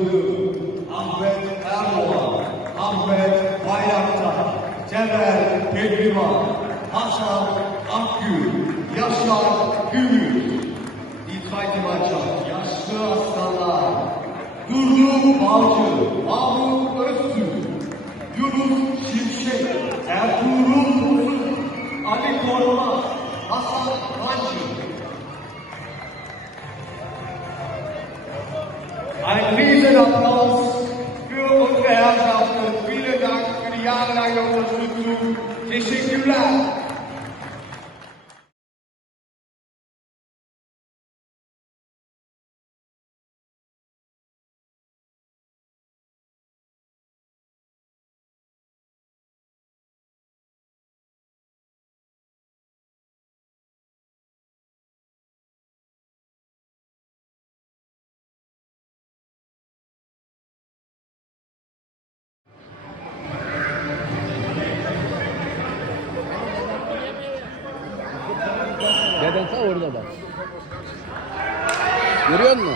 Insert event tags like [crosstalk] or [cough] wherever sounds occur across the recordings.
Gönüllü, Ahmet Erdoğan, Ahmet Bayraktar, Cemal Pehlivan, Hasan Akgül, Yaşar Gümüş, İtfaiye Maçak, Yaşlı Aslanlar, Durdu Balcı, Mahmut Öztürk, Yunus Şimşek, Ertuğrul Uzun, Ali Korkmaz, Hasan genieten dat alles. Uw onze herschap, vielen dank voor de jarenlange ondersteuning. Het is circulair. Orada bak. Görüyor musun?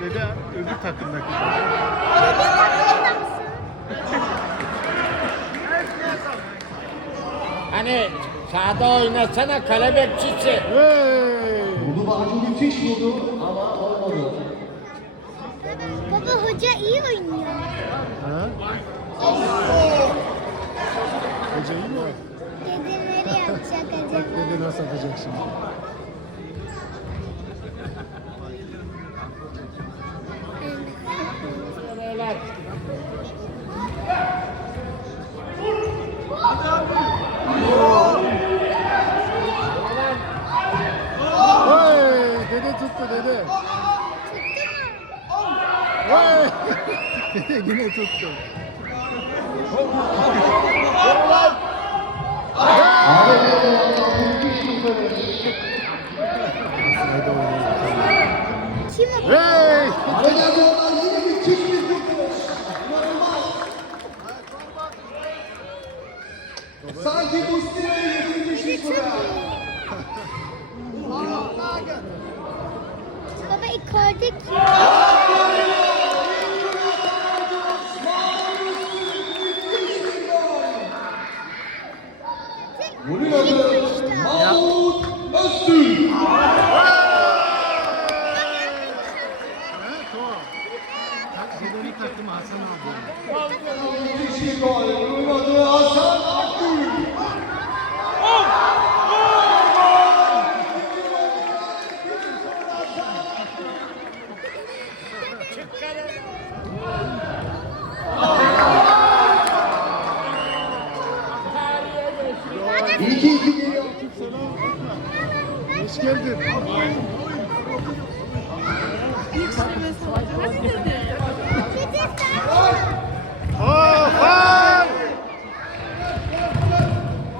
Dede öbür takımdaki. Hani sahada oynasana kale bekçisi. Hey! Bunu Bağcı müthiş vurdu ama olmadı. Baba hoca iyi oynuyor. Ha? Hoca iyi mi? Dedeleri yapacak acaba. Dede nasıl atacak şimdi? Beyler. Hey! Dede tuttu dede. Hey! Dede [laughs] yine tuttu. Hadi oynayalım. Kim o? Hey! Fenerbahçe yine müthiş bir kurtuluş. İnanılmaz. Sanki Musti'ye yedirmişiz buraya. Baba kim? Bunun adı Mahmut Öztürk. Takımı Hasan abi. Müthiş bir gol. Bunun adı Hasan Akgül. İyi ki iki geliyor. Hoş geldin. Oh!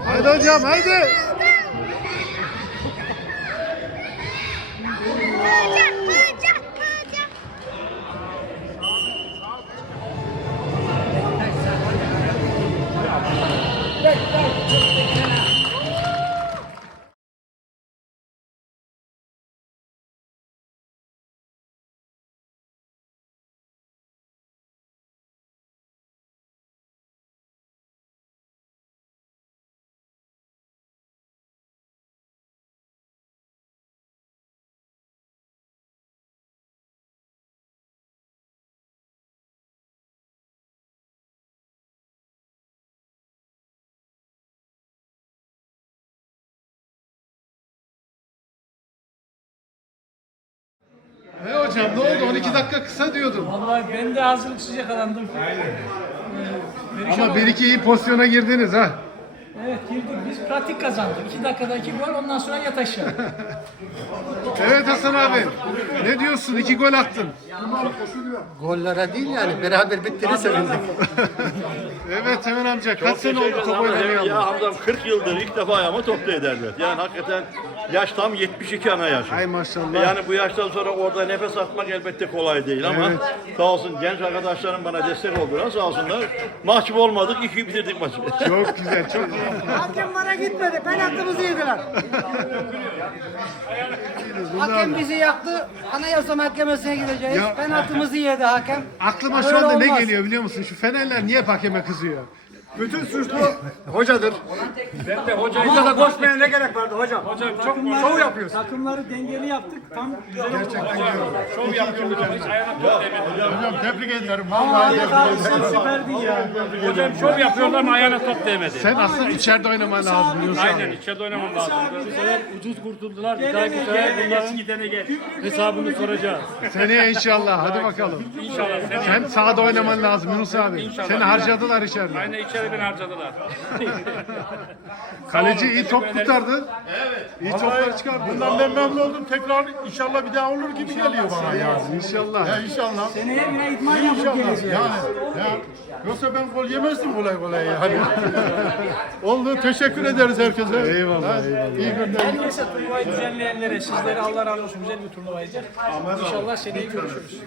Haydi hocam haydi. Hocam ne oldu? 12 dakika kısa diyordum. Vallahi ben de hazırlıksız yakalandım. Ee, Ama bir iki iyi pozisyona girdiniz ha. Evet girdik biz pratik kazandık. 2 dakikadaki gol ondan sonra yat aşağı. Evet Hasan abi. Ne diyorsun? İki gol attın. Gollere değil yani beraber bittiğini sevindik. [laughs] Evet Hemen amca. Kaç sene oldu top Ya oynamayalı? Hamzam 40 yıldır ilk defa ayağıma top ederler. Yani hakikaten yaş tam 72 ana yaş. Ay maşallah. Yani bu yaştan sonra orada nefes atmak elbette kolay değil ama Evet. sağ olsun genç arkadaşlarım bana destek oldular sağ olsunlar. Mahcup olmadık, iki bitirdik maçı. Çok güzel, çok güzel. Hakem bana gitmedi. Penaltımızı yediler. hakem bizi yaktı. Anayasa Mahkemesi'ne gideceğiz. Ya- Penaltımızı yedi hakem. Aklıma şu Öyle anda ne olmaz. geliyor biliyor musun? Şu Fenerler niye hep hakeme kızıyor? Bütün suçlu hocadır. Burada da koşmaya ne gerek vardı hocam? Hocam çok şov yapıyorsun. Takımları dengeli yaptık. Tam güzel oldu. Hocam tebrik ederim. Vallahi Sen süperdin ya. Hocam şov yapıyorlar ama ayağına top değmedi. Sen aslında içeride oynaman lazım Yunus Aynen içeride oynamam lazım. Bu sefer ucuz kurtuldular. Bir dahaki sefer bunların gidene gel. Hesabını soracağız. Seneye inşallah. Hadi bakalım. İnşallah. Sen sahada oynaman lazım Yunus abi. Seni harcadılar içeride. Aynen beni harcadılar. [laughs] Kaleci iyi top kurtardı. Evet. İyi toplar çıkardı. Bundan ben memnun oldum. Tekrar inşallah bir daha olur gibi geliyor bana ya. İnşallah. Ya inşallah. Seneye yine idman yapıp İnşallah. geleceğiz. Yani, ya, yoksa ben gol yemezdim kolay kolay yani. [laughs] Oldu. Teşekkür ederiz herkese. Eyvallah, Ha, eyvallah. İyi günler. Herkese turnuvayı düzenleyenlere sizlere Allah razı olsun güzel bir turnuvaydı. İnşallah seneye görüşürüz.